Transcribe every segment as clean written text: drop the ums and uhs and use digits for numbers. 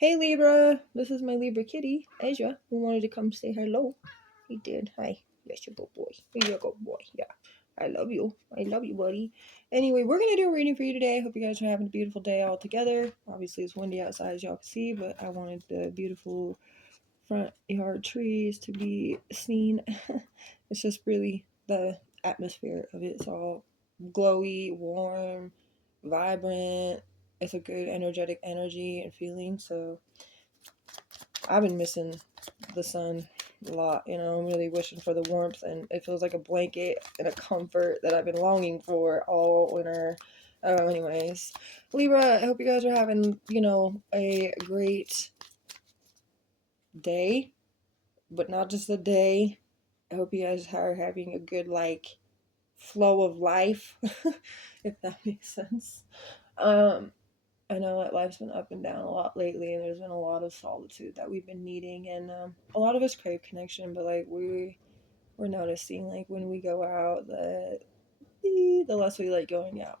Hey Libra, this is my Libra kitty, Asia, who wanted to come say hello. He did. Hi. Yes, you're a good boy. You're a good boy. Yeah. I love you. I love you, buddy. Anyway, we're going to do a reading for you today. I hope you guys are having a beautiful day all together. Obviously, it's windy outside, as y'all can see, but I wanted the beautiful front yard trees to be seen. It's just really the atmosphere of it. It's all glowy, warm, vibrant. It's a good energetic energy and feeling. So I've been missing the sun a lot. I'm really wishing for the warmth, and it feels like a blanket and a comfort that I've been longing for all winter. Anyways, Libra, I hope you guys are having, a great day, but not just a day. I hope you guys are having a good, flow of life, if that makes sense. I know that life's been up and down a lot lately, and there's been a lot of solitude that we've been needing, and a lot of us crave connection, but we're noticing, when we go out, that the less we like going out.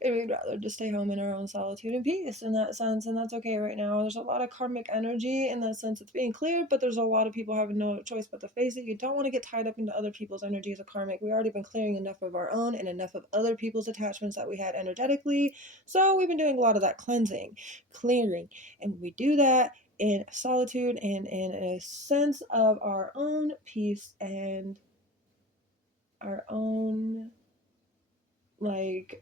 And we'd rather just stay home in our own solitude and peace in that sense, and that's okay right now. There's a lot of karmic energy in that sense. It's being cleared, but there's a lot of people having no choice but to face it. You don't want to get tied up into other people's energies of karmic. We already been clearing enough of our own and enough of other people's attachments that we had energetically. So we've been doing a lot of that cleansing, clearing, and we do that in solitude and in a sense of our own peace and our own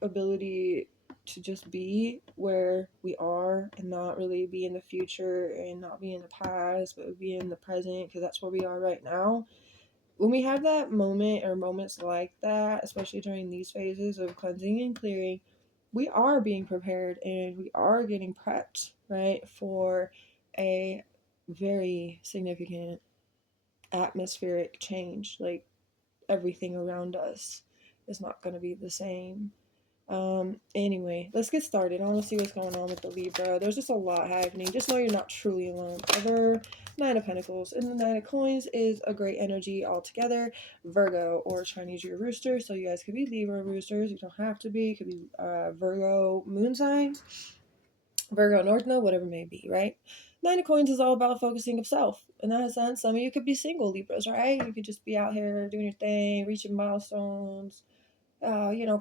ability to just be where we are and not really be in the future and not be in the past, but be in the present, because that's where we are right now. When we have that moment or moments like that, especially during these phases of cleansing and clearing, we are being prepared and we are getting prepped, right, for a very significant atmospheric change. Like, everything around us is not going to be the same. Anyway, let's get started. I want to see what's going on with the Libra. There's just a lot happening. Just know you're not truly alone ever. Nine of Pentacles and the Nine of Coins is a great energy altogether. Virgo or Chinese Year Rooster. So you guys could be Libra roosters. You don't have to be. It could be Virgo moon signs, Virgo North Node, whatever it may be, right? Nine of Coins is all about focusing of self. In that sense, some of you could be single Libras, right? You could just be out here doing your thing, reaching milestones,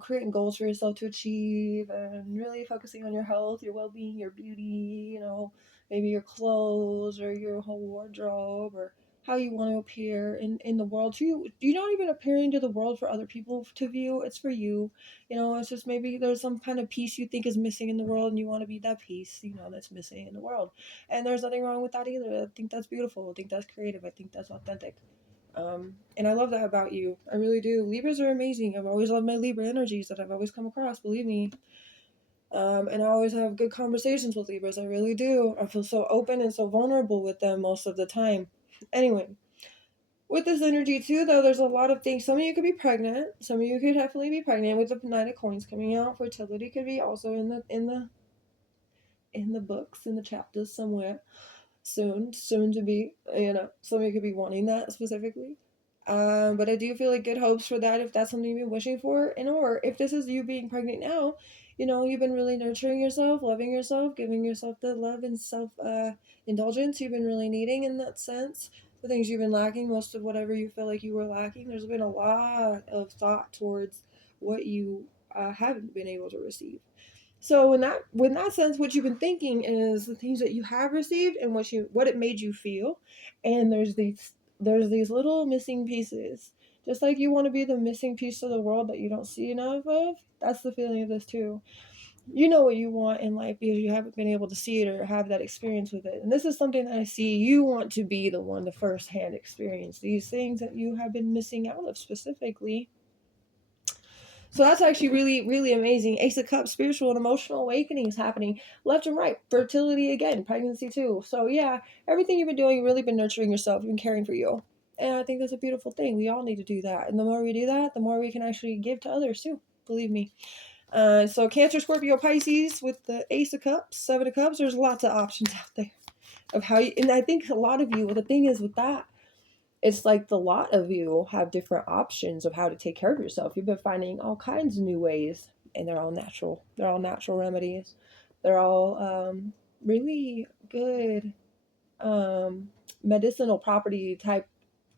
creating goals for yourself to achieve, and really focusing on your health, your well-being, your beauty, maybe your clothes or your whole wardrobe, or how you want to appear in the world. You're not even appearing to the world for other people to view. It's for you. It's just maybe there's some kind of piece you think is missing in the world, and you want to be that piece, that's missing in the world. And there's nothing wrong with that either. I think that's beautiful. I think that's creative. I think that's authentic. And I love that about you. I really do. Libras are amazing. I've always loved my Libra energies that I've always come across, believe me. And I always have good conversations with Libras. I really do. I feel so open and so vulnerable with them most of the time. Anyway, with this energy too, though, there's a lot of things. Some of you could be pregnant. Some of you could definitely be pregnant with the Nine of Coins coming out. Fertility could be also in the books, in the chapters somewhere. Soon to be, some of you could be wanting that specifically. But I do feel like good hopes for that if that's something you've been wishing for, or if this is you being pregnant now, you've been really nurturing yourself, loving yourself, giving yourself the love and self indulgence you've been really needing in that sense. The things you've been lacking, most of whatever you feel like you were lacking, there's been a lot of thought towards what you haven't been able to receive. So in that sense, what you've been thinking is the things that you have received and what it made you feel, and there's these little missing pieces. Just like you want to be the missing piece of the world that you don't see enough of, that's the feeling of this too. You know what you want in life because you haven't been able to see it or have that experience with it. And this is something that I see you want to be the one to firsthand experience these things that you have been missing out of specifically. So that's actually really, really amazing. Ace of Cups, spiritual and emotional awakening is happening left and right. Fertility again, pregnancy too. So yeah, everything you've been doing, you've really been nurturing yourself, you've been caring for you. And I think that's a beautiful thing. We all need to do that. And the more we do that, the more we can actually give to others too. Believe me. So Cancer, Scorpio, Pisces with the Ace of Cups, Seven of Cups, there's lots of options out there of how you, and I think a lot of you, the thing is with that, it's like the lot of you have different options of how to take care of yourself. You've been finding all kinds of new ways, and they're all natural. They're all natural remedies. They're all really good medicinal property type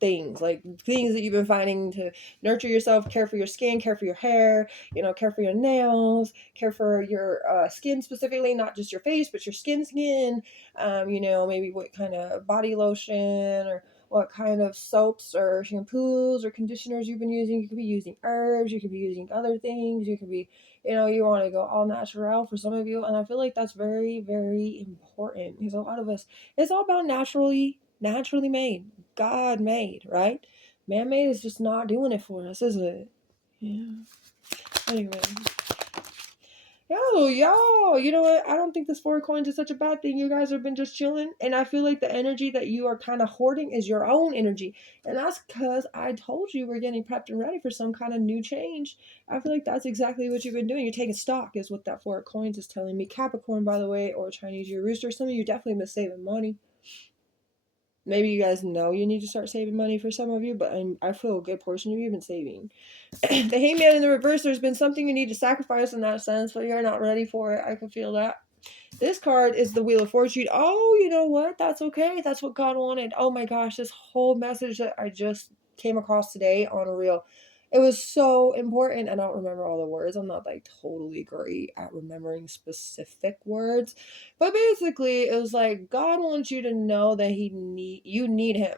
things, like things that you've been finding to nurture yourself, care for your skin, care for your hair, care for your nails, care for your skin specifically, not just your face but your skin. Maybe what kind of body lotion or what kind of soaps or shampoos or conditioners you've been using. You could be using herbs, you could be using other things, you could be, you want to go all natural for some of you. And I feel like that's very, very important, because a lot of us, it's all about naturally made, God made, right? Man made is just not doing it for us, is it? Yeah. Anyway. Yo, you know what? I don't think this 4 of coins is such a bad thing. You guys have been just chilling. And I feel like the energy that you are kind of hoarding is your own energy. And that's because I told you we're getting prepped and ready for some kind of new change. I feel like that's exactly what you've been doing. You're taking stock, is what that 4 of coins is telling me. Capricorn, by the way, or Chinese year rooster. Some of you definitely been saving money. Maybe you guys know you need to start saving money for some of you, but I feel a good portion of you have been saving. The Hangman in the reverse, there's been something you need to sacrifice in that sense, but you're not ready for it. I can feel that. This card is the Wheel of Fortune. Oh, you know what? That's okay. That's what God wanted. Oh my gosh, this whole message that I just came across today on a reel, it was so important. I don't remember all the words. I'm not like totally great at remembering specific words. But basically, it was like God wants you to know that you need him.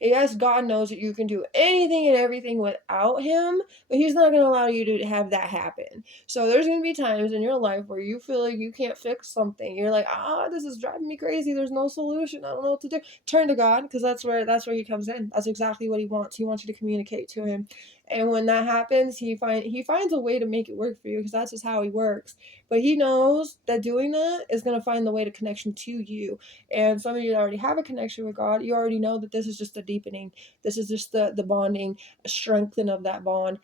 Yes, God knows that you can do anything and everything without him, but he's not going to allow you to have that happen. So there's going to be times in your life where you feel like you can't fix something. You're like, this is driving me crazy. There's no solution. I don't know what to do. Turn to God, because that's where he comes in. That's exactly what he wants. He wants you to communicate to him. And when that happens, he finds a way to make it work for you, because that's just how he works. But he knows that doing that is going to find the way to connection to you. And some of you already have a connection with God. You already know that this is just a deepening. This is just the bonding, strengthening of that bond.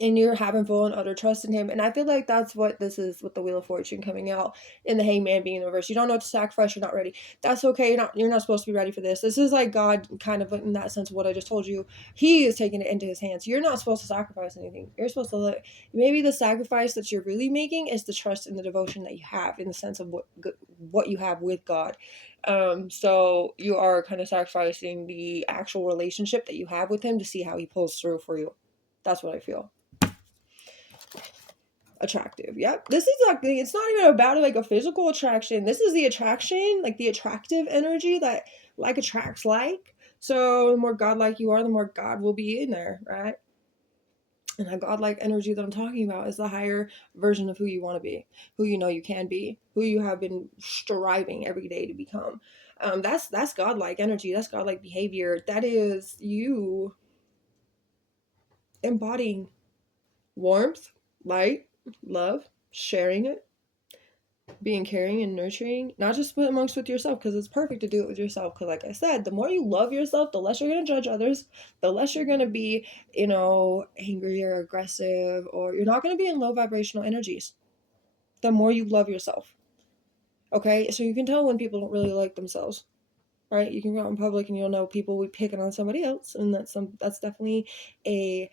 And you're having full and utter trust in him. And I feel like that's what this is with the Wheel of Fortune coming out in the Hangman being in the reverse. You don't know what to sacrifice. You're not ready. That's okay. You're not supposed to be ready for this. This is like God, kind of in that sense of what I just told you. He is taking it into his hands. You're not supposed to sacrifice anything. You're supposed to let, maybe the sacrifice that you're really making is the trust and the devotion that you have, in the sense of what you have with God. So you are kind of sacrificing the actual relationship that you have with him to see how he pulls through for you. That's what I feel. Attractive. Yep. This is like, it's not even about like a physical attraction. This is the attraction, like the attractive energy that like attracts like. So the more godlike you are, the more God will be in there, right? And that godlike energy that I'm talking about is the higher version of who you want to be, who you know you can be, who you have been striving every day to become. That's godlike energy. That's godlike behavior. That is you embodying warmth, light, love, sharing it, being caring and nurturing, not just with yourself, because it's perfect to do it with yourself. Because like I said, the more you love yourself, the less you're going to judge others, the less you're going to be, angry or aggressive, or you're not going to be in low vibrational energies. The more you love yourself. Okay, so you can tell when people don't really like themselves, right? You can go out in public and you'll know people will be picking on somebody else, and that's definitely a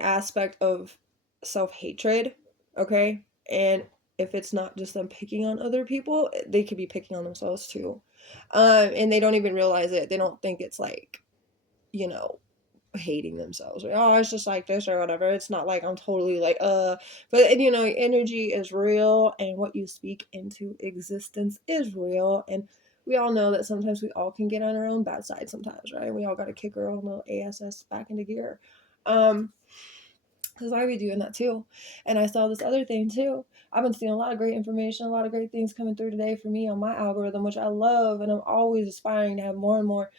aspect of self-hatred, okay? And if it's not just them picking on other people, they could be picking on themselves too. And they don't even realize it. They don't think it's like, hating themselves. Like, oh, it's just like this or whatever. It's not like I'm totally like, but energy is real, and what you speak into existence is real. And we all know that sometimes we all can get on our own bad side sometimes, right? We all got to kick our own little ass back into gear. Because I be doing that too. And I saw this other thing too. I've been seeing a lot of great information, a lot of great things coming through today for me on my algorithm, which I love, and I'm always aspiring to have more and more.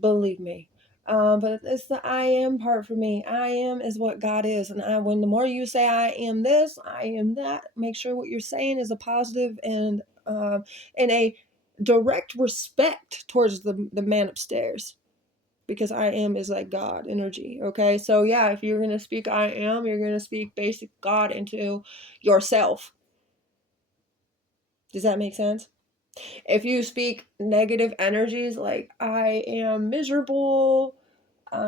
Believe me. But it's the I am part for me. I am is what God is. And when the more you say I am this, I am that, make sure what you're saying is a positive and a direct respect towards the man upstairs. Because I am is like God energy. Okay. So yeah, if you're going to speak I am, you're going to speak basic God into yourself. Does that make sense? If you speak negative energies like I am miserable,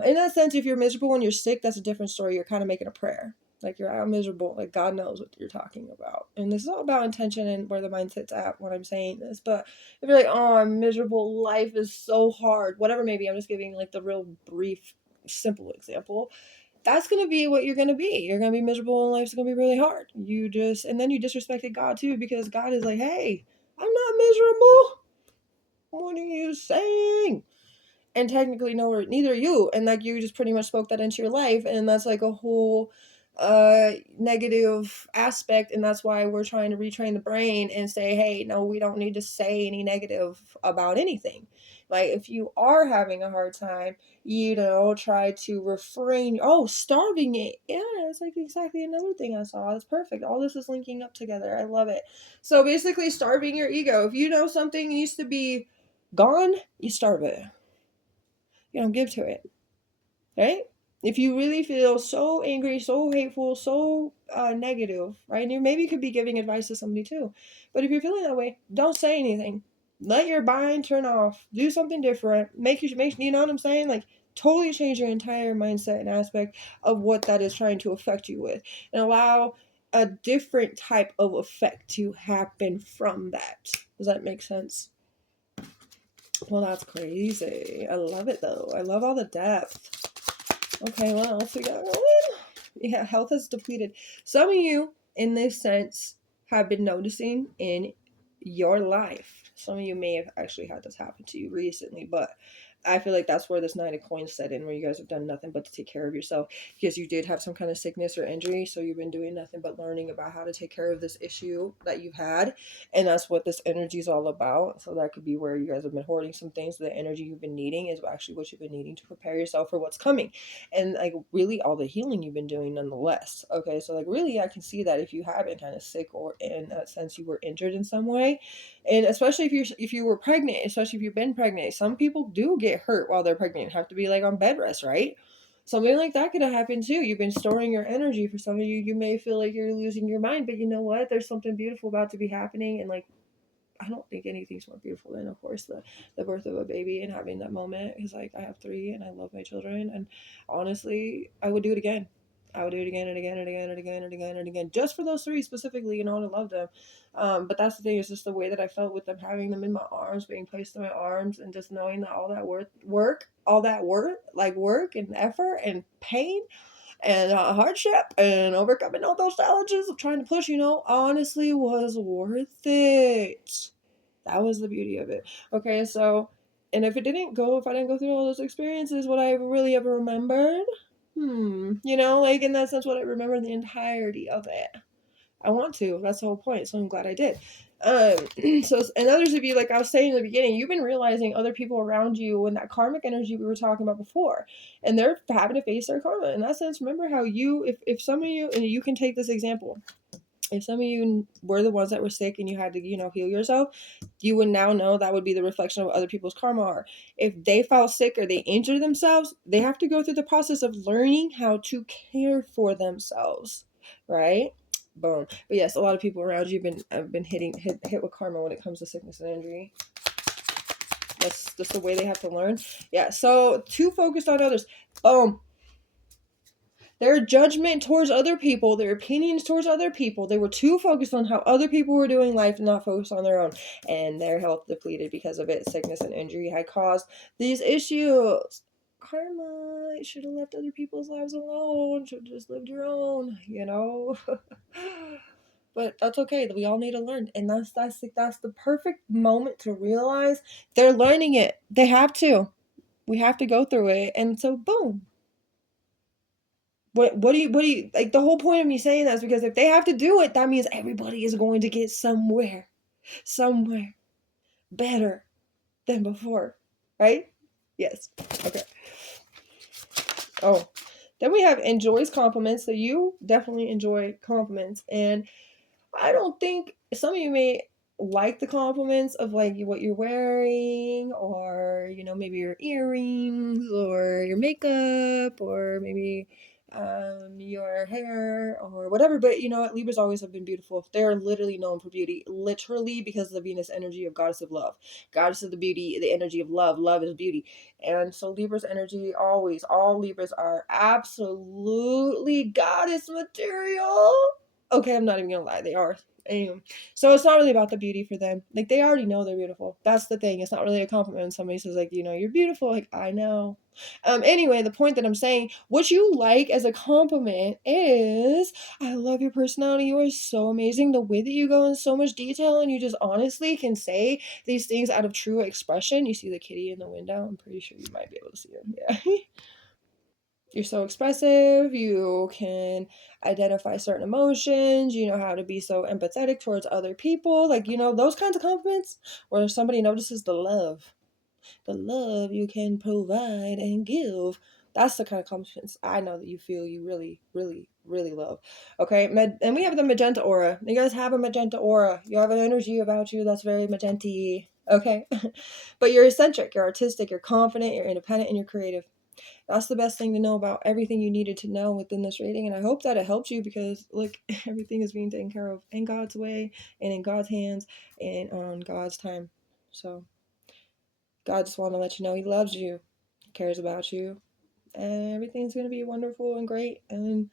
in that sense, if you're miserable when you're sick, that's a different story. You're kind of making a prayer. Like you're miserable. Like God knows what you're talking about. And this is all about intention and where the mindset's at when I'm saying this. But if you're like, oh, I'm miserable, life is so hard, whatever maybe, I'm just giving like the real brief, simple example. That's gonna be what you're gonna be. You're gonna be miserable and life's gonna be really hard. And then you disrespected God too, because God is like, hey, I'm not miserable. What are you saying? And technically no, neither are you, and like you just pretty much spoke that into your life, and that's like a whole negative aspect, and that's why we're trying to retrain the brain and say, hey, no, we don't need to say any negative about anything. Like if you are having a hard time, try to refrain. Oh, starving it, yeah, it's like exactly another thing I saw. That's perfect. All this is linking up together. I love it. So basically starving your ego. If you know something needs to be gone, you starve it. You don't give to it, right? If you really feel so angry, so hateful, so negative, right? And you maybe could be giving advice to somebody too. But if you're feeling that way, don't say anything. Let your mind turn off. Do something different. You know what I'm saying? Like totally change your entire mindset and aspect of what that is trying to affect you with, and allow a different type of effect to happen from that. Does that make sense? Well, that's crazy. I love it though. I love all the depth. Okay, what else we got going? Yeah, health is depleted. Some of you, in this sense, have been noticing in your life. Some of you may have actually had this happen to you recently, but I feel like that's where this Nine of Coins set in, where you guys have done nothing but to take care of yourself, because you did have some kind of sickness or injury, so you've been doing nothing but learning about how to take care of this issue that you've had, and that's what this energy is all about. So that could be where you guys have been hoarding some things. The energy you've been needing is actually what you've been needing to prepare yourself for what's coming, and like really all the healing you've been doing nonetheless. Okay, so like really I can see that if you have been kind of sick, or in a sense you were injured in some way, and especially if you were pregnant, especially if you've been pregnant, some people do get hurt while they're pregnant, have to be like on bed rest, right? Something like that could have happened too. You've been storing your energy. For some of you, you may feel like you're losing your mind, but you know what, there's something beautiful about to be happening. And like I don't think anything's more beautiful than, of course, the birth of a baby and having that moment. Because like I have three and I love my children, and honestly, I would do it again. I would do it again and again and again and again and again and again, just for those three specifically. I love them. But that's the thing, is just the way that I felt with them, having them in my arms, being placed in my arms, and just knowing that all that work and effort and pain and hardship and overcoming all those challenges of trying to push, honestly was worth it. That was the beauty of it. Okay, so, and if I didn't go through all those experiences, would I really ever remembered? Like in that sense, would I remember the entirety of it? I want to. That's the whole point. So I'm glad I did. So, and others of you, like I was saying in the beginning, you've been realizing other people around you and that karmic energy we were talking about before, and they're having to face their karma. In that sense, remember how if some of you, and you can take this example, if some of you were the ones that were sick and you had to, heal yourself, you would now know that would be the reflection of what other people's karma are. If they fall sick or they injure themselves, they have to go through the process of learning how to care for themselves, right? Boom. But yes, a lot of people around you have been hit with karma when it comes to sickness and injury. That's just the way they have to learn. Yeah. So too focused on others. Boom. Their judgment towards other people, their opinions towards other people, they were too focused on how other people were doing life and not focused on their own. And their health depleted because of it. Sickness and injury had caused these issues. Karma, you should have left other people's lives alone. Should have just lived your own, But that's okay. We all need to learn. And that's the perfect moment to realize they're learning it. They have to. We have to go through it. And so boom. What do you like? The whole point of me saying that is because if they have to do it, that means everybody is going to get somewhere better than before, right? Yes. Okay. Oh, then we have enjoys compliments. So you definitely enjoy compliments, and I don't think some of you may like the compliments of like what you're wearing, or maybe your earrings or your makeup, or maybe your hair or whatever. But you know what? Libras always have been beautiful. They're literally known for beauty, literally because of the Venus energy of goddess of love, goddess of the beauty, the energy of love. Love is beauty. And so Libra's energy always, all Libras are absolutely goddess material. Okay, I'm not even gonna lie, they are. Anyway, so it's not really about the beauty for them. Like, they already know they're beautiful. That's the thing. It's not really a compliment when somebody says, like, you know, you're beautiful. Like, I know. Anyway, the point that I'm saying, what you like as a compliment is, I love your personality. You are so amazing. The way that you go in so much detail and you just honestly can say these things out of true expression. You see the kitty in the window? I'm pretty sure you might be able to see him. Yeah. You're so expressive. You can identify certain emotions. You know how to be so empathetic towards other people. Like, you know, those kinds of compliments where somebody notices the love you can provide and give. That's the kind of compliments I know that you feel you really, really, really love. Okay, and we have the magenta aura. You guys have a magenta aura. You have an energy about you that's very magenta-y. Okay, but you're eccentric, you're artistic, you're confident, you're independent, and you're creative. That's the best thing to know about everything you needed to know within this reading. And I hope that it helped you because, look, everything is being taken care of in God's way and in God's hands and on God's time. So God just want to let you know He loves you, He cares about you, and everything's going to be wonderful and great. And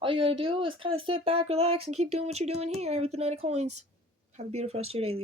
all you got to do is kind of sit back, relax, and keep doing what you're doing here with the Knight of Coins. Have a beautiful rest of your day, Libra.